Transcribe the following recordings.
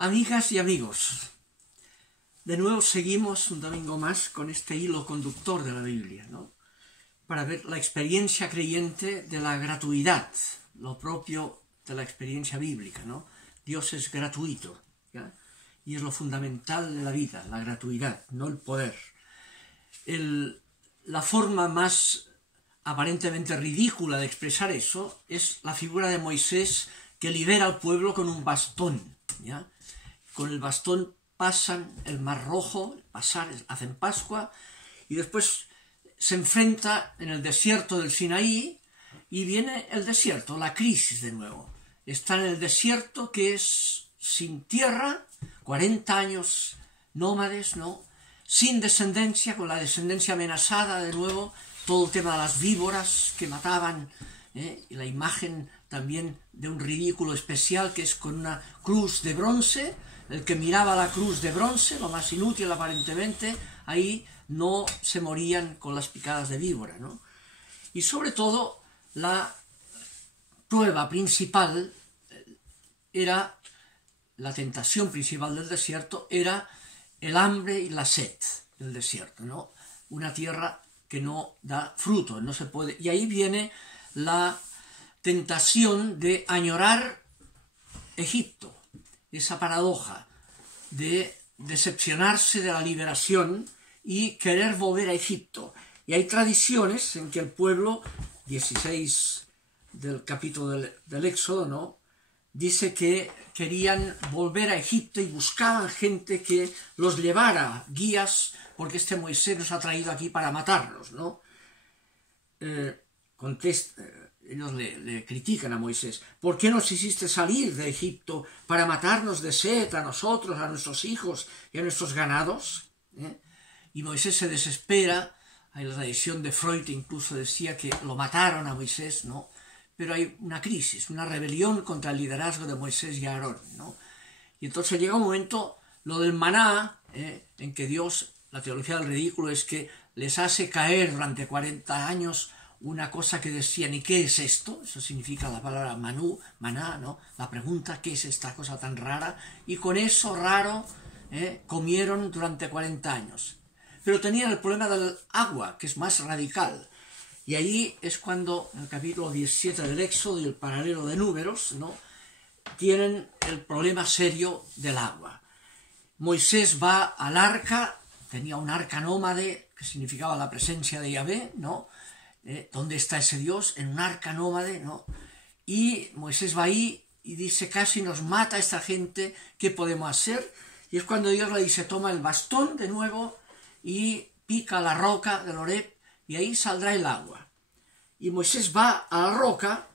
Amigas y amigos, de nuevo seguimos un domingo más con este hilo conductor de la Biblia, ¿no? Para ver la experiencia creyente de la gratuidad, lo propio de la experiencia bíblica, ¿no? Dios es gratuito, ¿ya? Y es lo fundamental de la vida, la gratuidad, no el poder. La forma más aparentemente ridícula de expresar eso es la figura de Moisés que libera al pueblo con un bastón, ¿ya? Con el bastón pasan el Mar Rojo, hacen Pascua, y después se enfrenta en el desierto del Sinaí, y viene el desierto, la crisis de nuevo. Está en el desierto que es sin tierra, 40 años nómades, ¿no? Sin descendencia, con la descendencia amenazada de nuevo, todo el tema de las víboras que mataban, y la imagen también de un ridículo especial que es con una cruz de bronce. El que miraba la cruz de bronce, lo más inútil aparentemente, ahí no se morían con las picadas de víbora, ¿no? Y sobre todo, la prueba principal era, la tentación principal del desierto, era el hambre y la sed del desierto, ¿no? Una tierra que no da fruto, no se puede. Y ahí viene la tentación de añorar Egipto, esa paradoja de decepcionarse de la liberación y querer volver a Egipto. Y hay tradiciones en que el pueblo, 16 del capítulo del Éxodo, ¿no?, dice que querían volver a Egipto y buscaban gente que los llevara, guías, porque este Moisés nos ha traído aquí para matarnos, ¿no? Ellos le critican a Moisés. ¿Por qué nos hiciste salir de Egipto para matarnos de sed a nosotros, a nuestros hijos y a nuestros ganados? Y Moisés se desespera. Hay la tradición de Freud incluso decía que lo mataron a Moisés, ¿no? Pero hay una crisis, una rebelión contra el liderazgo de Moisés y Aarón, ¿no? Y entonces llega un momento, lo del maná, en que Dios, la teología del ridículo es que les hace caer durante 40 años una cosa que decían, ¿y qué es esto? Eso significa la palabra maná, ¿no? La pregunta, ¿qué es esta cosa tan rara? Y con eso raro comieron durante 40 años. Pero tenían el problema del agua, que es más radical. Y ahí es cuando, en el capítulo 17 del Éxodo y el paralelo de Números, ¿no?, tienen el problema serio del agua. Moisés va al arca, tenía un arca nómade, que significaba la presencia de Yahvé, ¿no? ¿Dónde está ese Dios? En un arca nómade, ¿no? Y Moisés va ahí y dice, casi nos mata esta gente, ¿qué podemos hacer? Y es cuando Dios le dice, toma el bastón de nuevo y pica la roca del Horeb y ahí saldrá el agua. Y Moisés va a la roca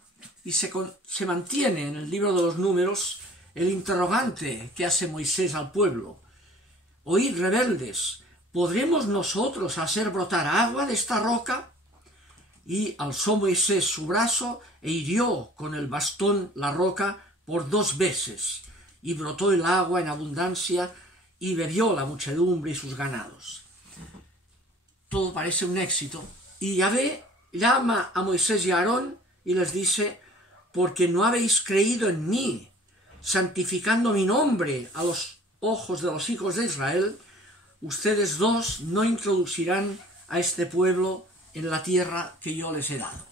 y se mantiene en el libro de los Números el interrogante que hace Moisés al pueblo. Oíd, rebeldes, ¿podremos nosotros hacer brotar agua de esta roca? Y alzó Moisés su brazo e hirió con el bastón la roca por 2 veces, y brotó el agua en abundancia, y bebió la muchedumbre y sus ganados. Todo parece un éxito, y Yahvé llama a Moisés y a Aarón y les dice, porque no habéis creído en mí, santificando mi nombre a los ojos de los hijos de Israel, ustedes 2 no introducirán a este pueblo en la tierra que yo les he dado.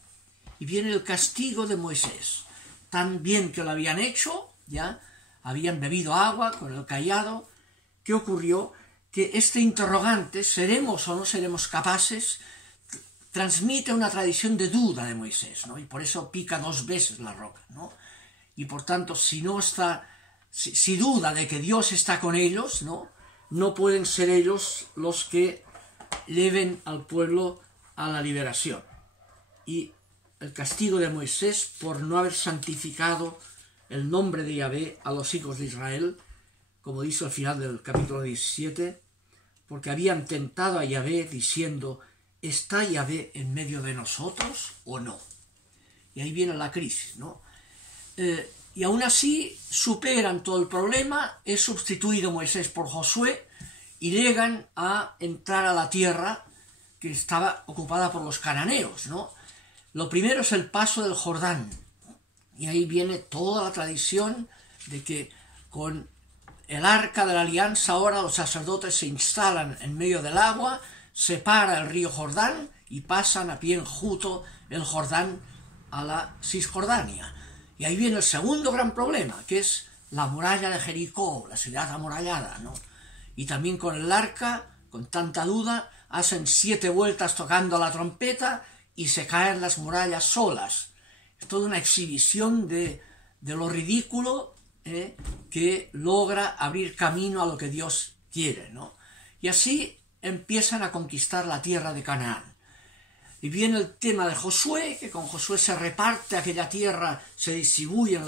Y viene el castigo de Moisés. Tan bien que lo habían hecho, ya habían bebido agua con el cayado. ¿Qué ocurrió? Que este interrogante, ¿seremos o no seremos capaces?, transmite una tradición de duda de Moisés, ¿no? Y por eso pica 2 veces la roca, ¿no? Y por tanto, si duda de que Dios está con ellos, ¿no?, no pueden ser ellos los que lleven al pueblo a la liberación. Y el castigo de Moisés por no haber santificado el nombre de Yahvé a los hijos de Israel, como dice al final del capítulo 17, porque habían tentado a Yahvé diciendo, ¿está Yahvé en medio de nosotros o no? Y ahí viene la crisis, ¿no? Y aún así superan todo el problema, es sustituido Moisés por Josué y llegan a entrar a la tierra que estaba ocupada por los cananeos, ¿no? Lo primero es el paso del Jordán, y ahí viene toda la tradición de que con el arca de la alianza, ahora los sacerdotes se instalan en medio del agua, separa el río Jordán y pasan a pie enjuto el Jordán a la Cisjordania. Y ahí viene el segundo gran problema, que es la muralla de Jericó, la ciudad amurallada, ¿no? Y también con el arca, con tanta duda, hacen 7 vueltas tocando la trompeta y se caen las murallas solas. Es toda una exhibición de lo ridículo que logra abrir camino a lo que Dios quiere, ¿no? Y así empiezan a conquistar la tierra de Canaán. Y viene el tema de Josué, que con Josué se reparte aquella tierra, se distribuye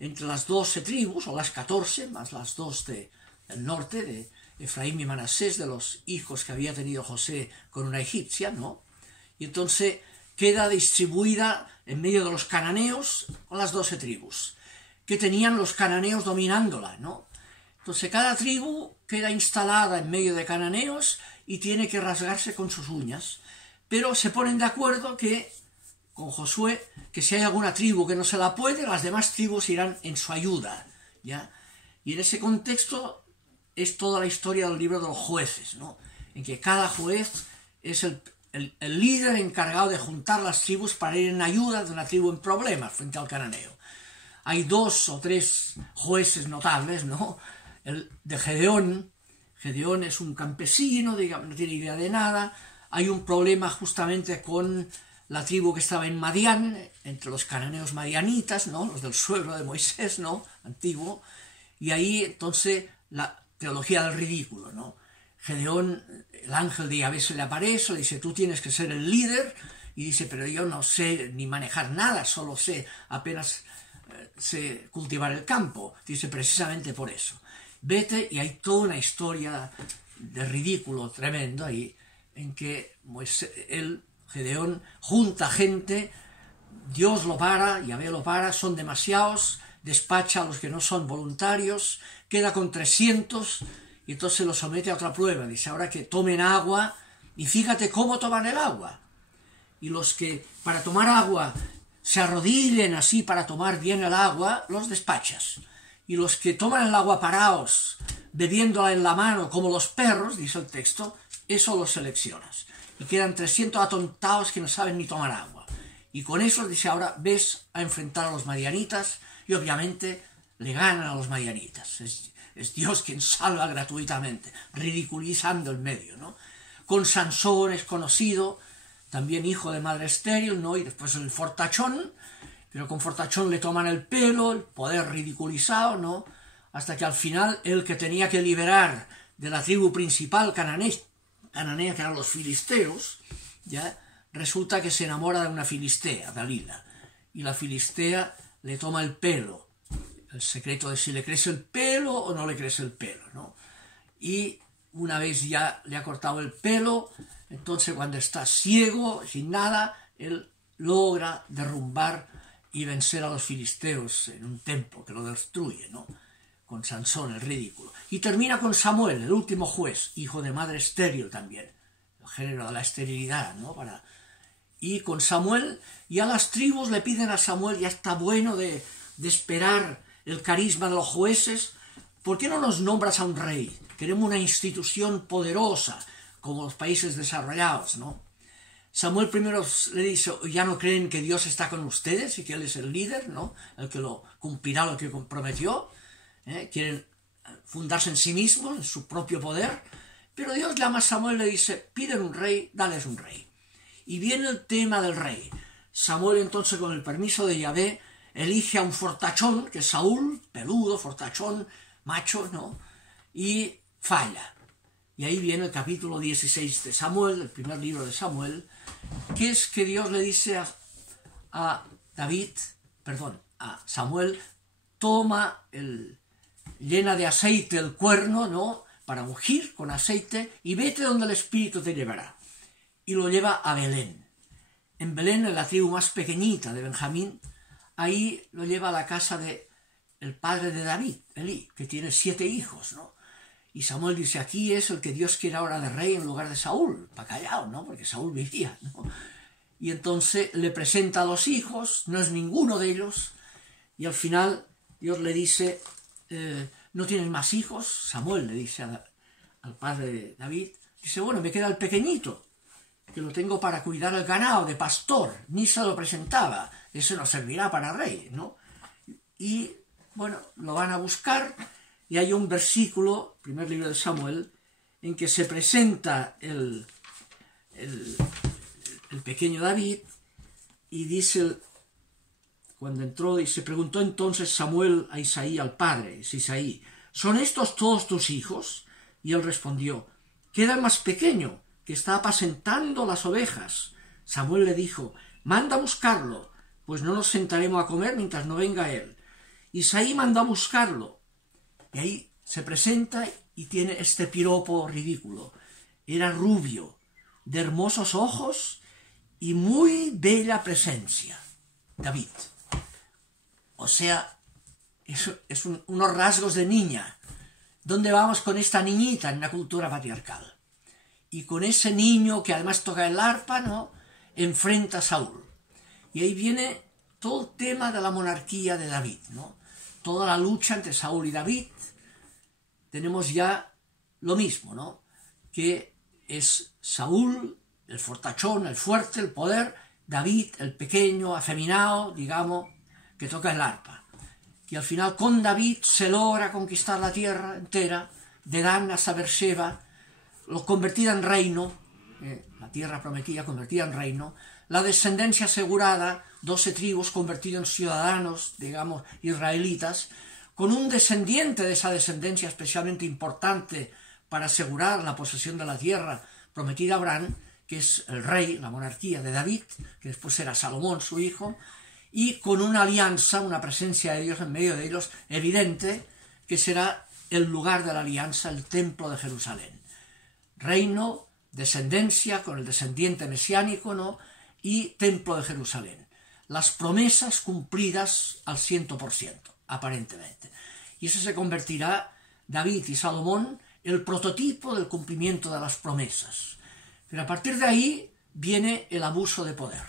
entre las 12 tribus, o las 14, más las 2 del norte, de Efraín y Manasés, de los hijos que había tenido José con una egipcia, ¿no? Y entonces queda distribuida en medio de los cananeos con las 12 tribus, que tenían los cananeos dominándola, ¿no? Entonces cada tribu queda instalada en medio de cananeos y tiene que rasgarse con sus uñas, pero se ponen de acuerdo con Josué, que si hay alguna tribu que no se la puede, las demás tribus irán en su ayuda, ¿ya? Y en ese contexto es toda la historia del libro de los jueces, ¿no? En que cada juez es el líder encargado de juntar las tribus para ir en ayuda de una tribu en problemas frente al cananeo. Hay 2 o 3 jueces notables, ¿no? El de Gedeón. Gedeón es un campesino, digamos, no tiene idea de nada. Hay un problema justamente con la tribu que estaba en Madián, entre los cananeos madianitas, ¿no? Los del suegro de Moisés, ¿no? Antiguo. Y ahí, entonces, la teología del ridículo, ¿no? Gedeón, el ángel de Yahvé se le aparece, le dice, tú tienes que ser el líder, y dice, pero yo no sé ni manejar nada, solo sé sé cultivar el campo. Dice, precisamente por eso. Vete, y hay toda una historia de ridículo tremendo ahí, en que Gedeón junta gente, Dios lo para, Yahvé lo para, son demasiados, despacha a los que no son voluntarios, queda con 300 y entonces los somete a otra prueba. Dice, ahora que tomen agua, y fíjate cómo toman el agua. Y los que para tomar agua se arrodillen así para tomar bien el agua, los despachas. Y los que toman el agua parados, bebiéndola en la mano como los perros, dice el texto, eso los seleccionas. Y quedan 300 atontados que no saben ni tomar agua. Y con eso, dice, ahora ves a enfrentar a los madianitas, y obviamente le ganan a los madianitas. Es Dios quien salva gratuitamente, ridiculizando el medio, ¿no? Con Sansón es conocido, también hijo de madre estéril, ¿no? Y después el fortachón, pero con fortachón le toman el pelo, el poder ridiculizado, ¿no? Hasta que al final el que tenía que liberar de la tribu principal cananea, que eran los filisteos, ya resulta que se enamora de una filistea, Dalila, y la filistea le toma el pelo, el secreto de si le crece el pelo o no le crece el pelo, ¿no? Y una vez ya le ha cortado el pelo, entonces cuando está ciego, sin nada, él logra derrumbar y vencer a los filisteos en un templo que lo destruye, ¿no? Con Sansón, el ridículo. Y termina con Samuel, el último juez, hijo de madre estéril también, el género de la esterilidad, ¿no? Y con Samuel, y a las tribus le piden a Samuel, ya está bueno de esperar el carisma de los jueces, ¿por qué no nos nombras a un rey? Queremos una institución poderosa, como los países desarrollados, ¿no? Samuel primero le dice, ¿ya no creen que Dios está con ustedes y que Él es el líder, ¿no? El que lo cumplirá lo que prometió. Quieren fundarse en sí mismos, en su propio poder. Pero Dios llama a Samuel y le dice, piden un rey, dales un rey. Y viene el tema del rey. Samuel entonces, con el permiso de Yahvé, elige a un fortachón, que es Saúl, peludo, fortachón, macho, ¿no? Y falla. Y ahí viene el capítulo 16 de Samuel, el primer libro de Samuel, que es que Dios le dice a Samuel, llena de aceite el cuerno, ¿no? Para ungir con aceite, y vete donde el Espíritu te llevará. Y lo lleva a Belén. En Belén, en la tribu más pequeñita de Benjamín, ahí lo lleva a la casa del padre de David, Elí, que tiene 7 hijos, ¿no? Y Samuel dice, aquí es el que Dios quiere ahora de rey en lugar de Saúl, para callado, ¿no? Porque Saúl vivía, ¿no? Y entonces le presenta a los hijos, no es ninguno de ellos, y al final Dios le dice, ¿no tienes más hijos? Samuel le dice al padre de David, dice, bueno, me queda el pequeñito, que lo tengo para cuidar el ganado, de pastor, ni se lo presentaba, eso no servirá para rey, ¿no? Y, bueno, lo van a buscar, y hay un versículo, primer libro de Samuel, en que se presenta el pequeño David, y dice, cuando entró, y se preguntó entonces Samuel a Isaí, al padre, es Isaí, ¿son estos todos tus hijos? Y él respondió, queda el más pequeño, que está apacentando las ovejas. Samuel le dijo, manda a buscarlo, pues no nos sentaremos a comer mientras no venga él. Isaí mandó a buscarlo, y ahí se presenta y tiene este piropo ridículo. Era rubio, de hermosos ojos y muy bella presencia. David. O sea, es unos rasgos de niña. ¿Dónde vamos con esta niñita en la cultura patriarcal? Y con ese niño que además toca el arpa, ¿no?, enfrenta a Saúl. Y ahí viene todo el tema de la monarquía de David, ¿no? Toda la lucha entre Saúl y David. Tenemos ya lo mismo, ¿no? Que es Saúl, el fortachón, el fuerte, el poder, David, el pequeño, afeminado, digamos, que toca el arpa. Y al final con David se logra conquistar la tierra entera, de Dan hasta Beersheba, lo convertida en reino, la tierra prometida convertida en reino, la descendencia asegurada, 12 tribus convertidos en ciudadanos, digamos, israelitas, con un descendiente de esa descendencia especialmente importante para asegurar la posesión de la tierra prometida a Abraham, que es el rey, la monarquía de David, que después será Salomón, su hijo, y con una alianza, una presencia de Dios en medio de ellos, evidente, que será el lugar de la alianza, el templo de Jerusalén. Reino, descendencia, con el descendiente mesiánico, ¿no?, y templo de Jerusalén. Las promesas cumplidas al 100%, aparentemente. Y eso se convertirá, David y Salomón, el prototipo del cumplimiento de las promesas. Pero a partir de ahí viene el abuso de poder.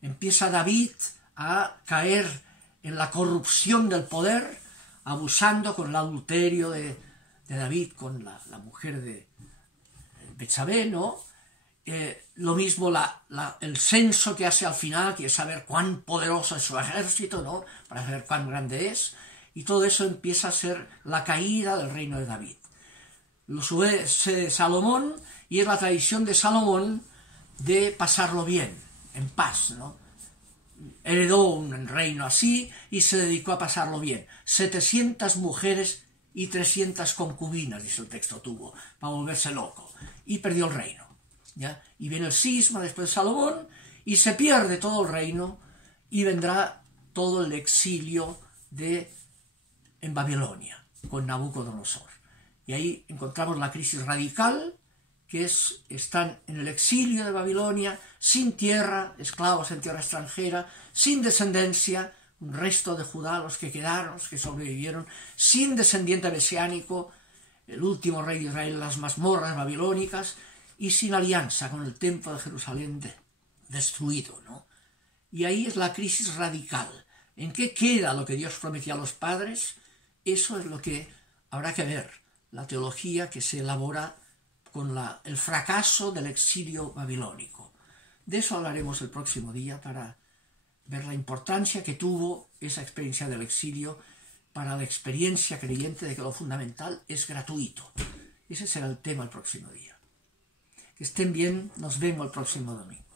Empieza David a caer en la corrupción del poder, abusando con el adulterio de David con la mujer de Betsabé, ¿no? Lo mismo el censo que hace al final, quiere saber cuán poderoso es su ejército, ¿no?, para saber cuán grande es, y todo eso empieza a ser la caída del reino de David. Lo sube Salomón, y es la tradición de Salomón de pasarlo bien, en paz, ¿no? Heredó un reino así y se dedicó a pasarlo bien. 700 mujeres y 300 concubinas, dice el texto, tuvo, para volverse loco, y perdió el reino, ¿ya? Y viene el cisma después de Salomón, y se pierde todo el reino, y vendrá todo el exilio en Babilonia, con Nabucodonosor. Y ahí encontramos la crisis radical, que están en el exilio de Babilonia, sin tierra, esclavos en tierra extranjera, sin descendencia, un resto de Judá, los que quedaron, los que sobrevivieron, sin descendiente mesiánico, el último rey de Israel en las mazmorras babilónicas, y sin alianza con el templo de Jerusalén destruido, ¿no? Y ahí es la crisis radical. ¿En qué queda lo que Dios prometió a los padres? Eso es lo que habrá que ver, la teología que se elabora con el fracaso del exilio babilónico. De eso hablaremos el próximo día para ver la importancia que tuvo esa experiencia del exilio para la experiencia creyente de que lo fundamental es gratuito. Ese será el tema el próximo día. Que estén bien, nos vemos el próximo domingo.